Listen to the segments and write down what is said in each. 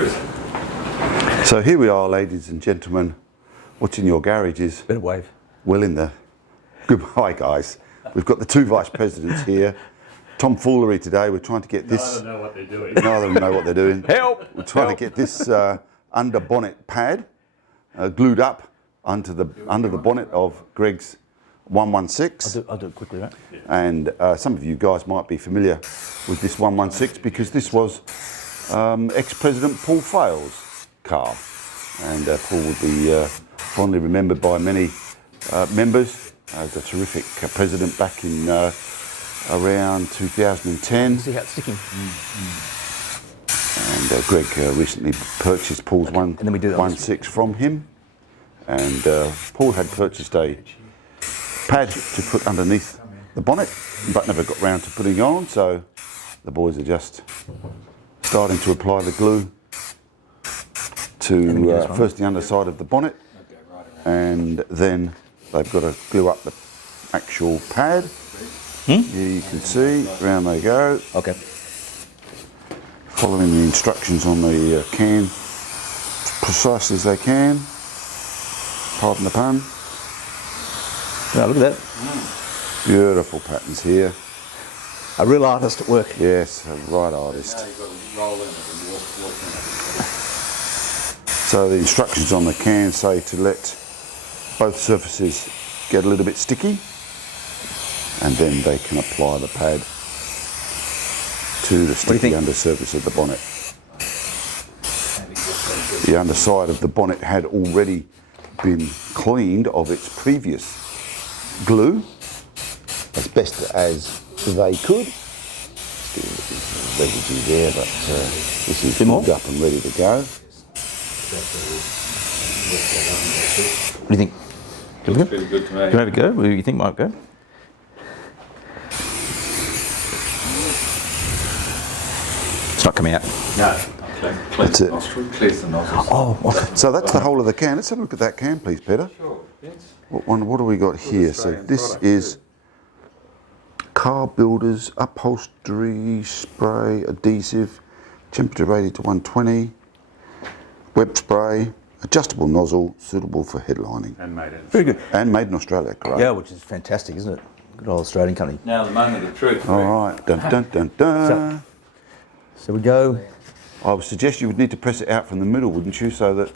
truth. So here we are, ladies and gentlemen. What's in your garage is Bit of wave. well in the... Goodbye, guys. We've got the two vice presidents here. Tomfoolery today. We're trying to get this... Neither know what they're doing. Neither of them know what they're doing. Help! We're trying to get this under bonnet pad glued up under the bonnet of Greg's 116. I'll do it quickly, right? And some of you guys might be familiar with this 116 because this was ex-President Paul Fayle's car. And Paul would be fondly remembered by many members as a terrific president back in around 2010. See how it's sticking. And Greg recently purchased Paul's 116 from him. And Paul had purchased a pad to put underneath the bonnet, but never got round to putting it on, so the boys are just starting to apply the glue to first the underside of the bonnet, and then they've got to glue up the actual pad. Here you can see, round they go. Okay. Following the instructions on the can precisely as they can. Pardon the pun. Now look at that. Beautiful patterns here. A real artist at work. Yes, a right artist. So the instructions on the can say to let both surfaces get a little bit sticky, and then they can apply the pad to the sticky undersurface of the bonnet. The underside of the bonnet had already been cleaned of its previous glue as best as they could. Still residue there, but this is glued up and ready to go. What do you think? Looks pretty good to me. Can you have a go? What do you think might go? It's not coming out. No. That's it. Clears the nostrils. Oh, okay. So that's the whole of the can. Let's have a look at that can, please, Peter. Sure, Vince. What do we got here? So this is car builders, upholstery, spray, adhesive, temperature rated to 120, web spray, adjustable nozzle, suitable for headlining. And made it. Very good. And made in Australia, correct? Yeah, which is fantastic, isn't it? Good old Australian company. Now the moment of truth. All right. Dun, dun, dun, dun. So we go. I would suggest you would need to press it out from the middle, wouldn't you? So that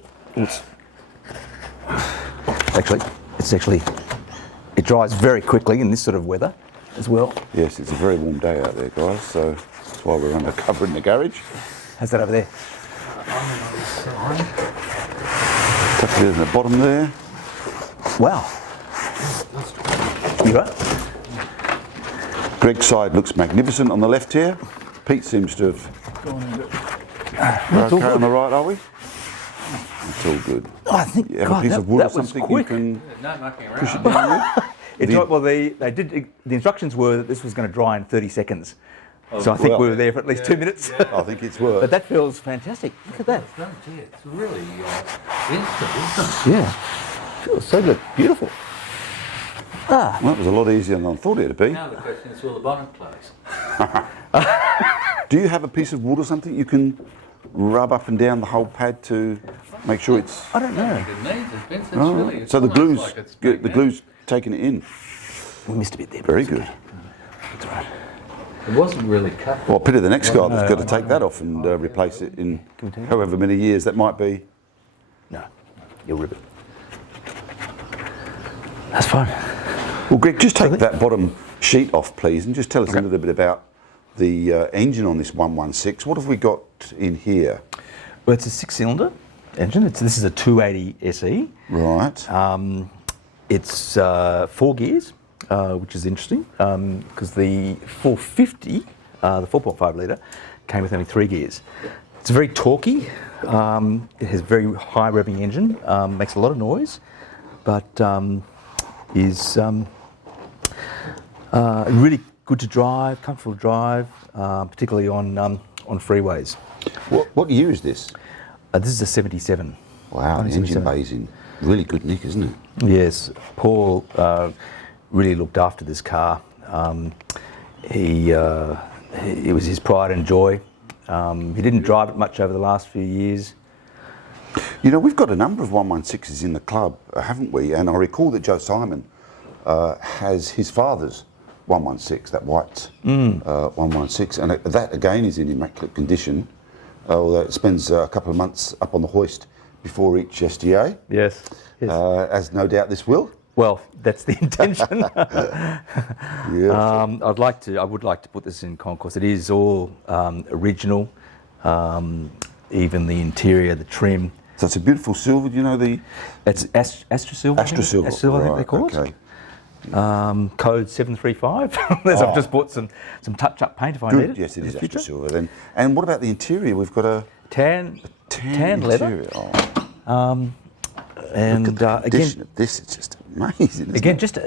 It dries very quickly in this sort of weather as well. yes, it's a very warm day out there, guys. So that's why we're undercover in the garage. How's that over there? Tuck it in the bottom there. Wow. You right? Greg's side looks magnificent on the left here. Pete seems to have. We're okay on the right, are we? It's all good. Oh, I think You have a piece of wood or something you can No mucking push it around. down with? The instructions were that this was going to dry in 30 seconds. So I think we were there for at least 2 minutes. I think it's worked. But that feels fantastic. Look at that. It's really instant, isn't it? Yeah. Feels so good. Beautiful. Well, that was a lot easier than I thought it'd be. Now the question is, will the bonnet close? Do you have a piece of wood or something you can rub up and down the whole pad to make sure it's... I don't know. It needs it, Vince. It's Oh, really, it's so the almost glue's, like it's the magnetic. glue's taking it in. We missed a bit there. Very good. That's right. It wasn't really cut. Well, pity the next guy that's got to take that off and replace it in however many years that might be. No. You'll rip it. That's fine. Well, Greg, just take that bottom sheet off, please, and just tell us a little bit about the engine on this 116. What have we got in here? Well, it's a 6-cylinder engine. This is a 280 SE. Right. It's 4 gears, which is interesting because the 450, the 4.5 litre, came with only 3 gears. It's very torquey. It has a very high revving engine. Makes a lot of noise, but is really good to drive, comfortable to drive, particularly on freeways. What year is this? This is a 77. Wow, the engine bay's in really good nick, isn't it? Yes, Paul really looked after this car. It was his pride and joy. He didn't drive it much over the last few years. You know, we've got a number of 116s in the club, haven't we? And I recall that Joe Simon has his father's 116, that white 116, and that again is in immaculate condition, although it spends a couple of months up on the hoist before each SGA. Yes. As no doubt this will. Well, that's the intention. Yeah. I would like to put this in concourse. It is all original, even the interior, the trim. So it's a beautiful silver. Do you know the? It's Astra Silver. Astra Silver. Astra Silver, I think they call it. Code 735. I've just bought some touch-up paint if I need it. Yes, it is Astra Silver then. And what about the interior? We've got a tan leather. Oh. And again, this is just amazing. Isn't again, it? just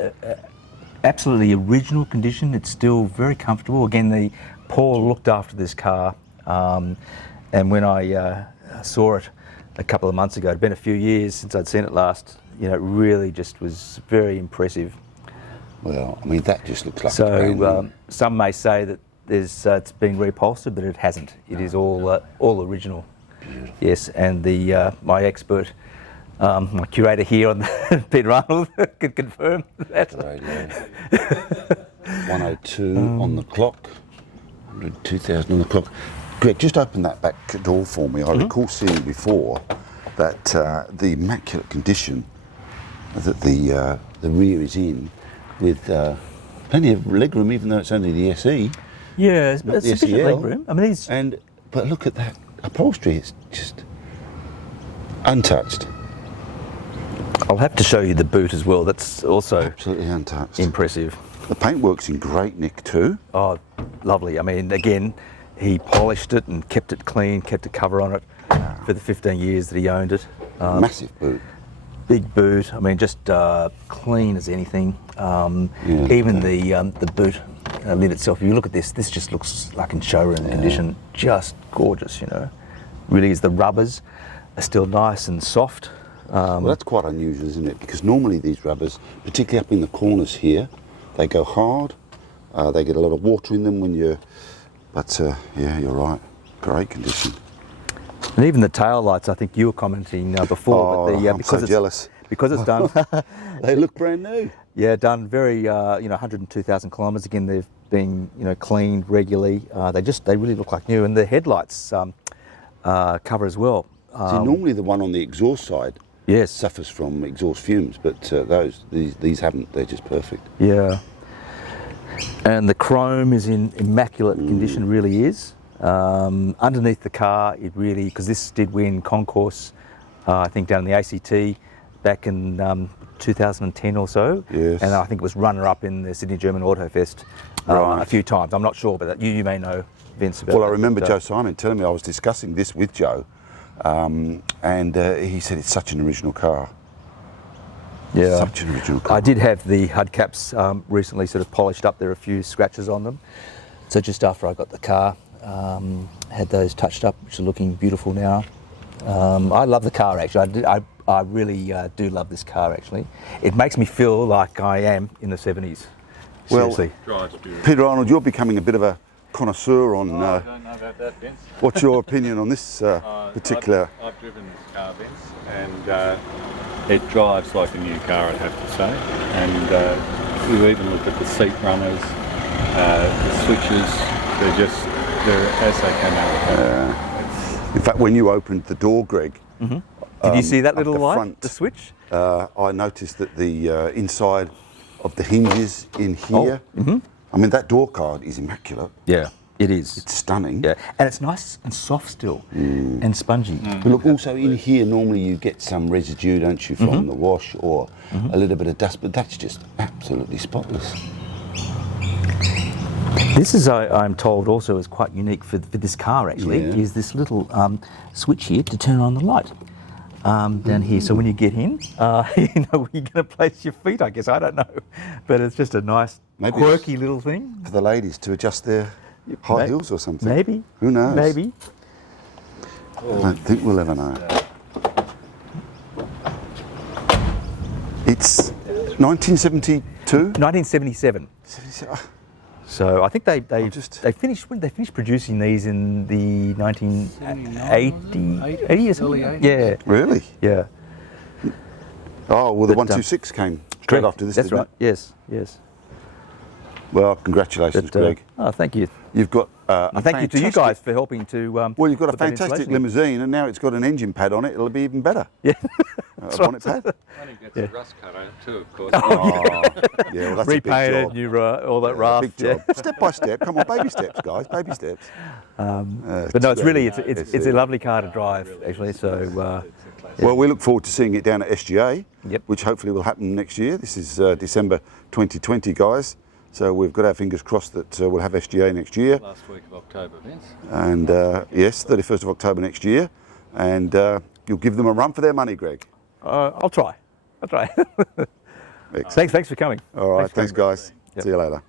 absolutely original condition. It's still very comfortable. Again, Paul looked after this car, and when I saw it a couple of months ago, it'd been a few years since I'd seen it last. You know, it really just was very impressive. Well, I mean, that just looks like. So some may say that it's been reupholstered, but it hasn't. It is all original. Beautiful. Yes, and my expert. My curator here on Peter Arnold could confirm that. Radio. 102 on the clock, 102,000 on the clock. Greg, just open that back door for me. I recall seeing before that the immaculate condition that the rear is in, with plenty of legroom, even though it's only the SE. Yeah, it's the sufficient SEL. legroom. I mean, but look at that upholstery; it's just untouched. I'll have to show you the boot as well. That's also Absolutely untouched. impressive. The paintwork's in great nick too. Oh, lovely. I mean, again, he polished it and kept it clean, kept a cover on it for the 15 years that he owned it. Massive boot. Big boot. I mean, just clean as anything. Even the boot lid itself. If you look at this just looks like in showroom condition. Just gorgeous, you know. Really is. The rubbers are still nice and soft. Well, that's quite unusual, isn't it? Because normally these rubbers, particularly up in the corners here, they go hard. They get a lot of water in them when you're. But yeah, you're right. Great condition. And even the tail lights, I think you were commenting before. Oh, I'm so jealous. Because it's done. They look brand new. Yeah, done very 102,000 kilometres. Again, they've been cleaned regularly. They really look like new, and the headlights cover as well. See, normally the one on the exhaust side. Yes. Suffers from exhaust fumes, but these haven't. They're just perfect. Yeah. And the chrome is in immaculate condition, really is. Underneath the car, it really, because this did win concourse, I think down in the ACT back in 2010 or so. Yes. And I think it was runner-up in the Sydney German Auto Fest a few times. I'm not sure, but you may know, Vince, about Well, I remember Joe Simon telling me, I was discussing this with Joe, and he said it's such an original car. Yeah, such an original car. I did have the HUD recently sort of polished up. There are a few scratches on them. So just after I got the car, had those touched up, which are looking beautiful now. I love the car, actually. I really do love this car, actually. It makes me feel like I am in the 70s. Seriously. Well, Peter Arnold, you're becoming a bit of a connoisseur on... I don't know about that, Vince. What's your opinion on this particular... I've driven this car, Vince, and it drives like a new car, I'd have to say. And we've even looked at the seat runners, the switches, they're as they came out. In fact, when you opened the door, Greg... Did you see that little light, front, the switch? I noticed that the inside of the hinges in here... I mean, that door card is immaculate. Yeah, it is. It's stunning. Yeah, and it's nice and soft still, and spongy. But look, also in here, normally you get some residue, don't you, from the wash or a little bit of dust, but that's just absolutely spotless. This is, I'm told, also is quite unique for this car, actually, is this little switch here to turn on the light down here. So when you get in, you know where you're going to place your feet, I guess. I don't know. But it's just a nice, quirky little thing. For the ladies to adjust their high heels or something. Maybe. Who knows? Maybe. I don't think we'll ever know. It's 1972? 1977. So I think they finished producing these in the 1980 80 or something. Yeah. Really? Yeah. Oh, well, the But, 126 came straight Correct. after this, That's didn't right. Yes. Yes. it? Well, congratulations, But, Greg. oh, thank you. You've got a And thank you to you fantastic- guys for helping to. Well, you've got a put that fantastic installation in. limousine, and now it's got an engine pad on it. It'll be even better. Yeah. A bonnet pad. Only gets a rust cutter too, of course. Oh, yeah, well, that's a big Repainted, job. new all that Yeah, rust. big job. Step by step. Come on, baby steps, guys. Baby steps. But no, it's really it's a lovely car to drive actually. So Well, we look forward to seeing it down at SGA, Yep. which hopefully will happen next year. This is December 2020, guys. So we've got our fingers crossed that we'll have SGA next year. Last week of October, Vince. And yes, 31st of October next year. And you'll give them a run for their money, Greg. I'll try. Excellent. Thanks for coming. All right, thanks guys. Yep. See you later.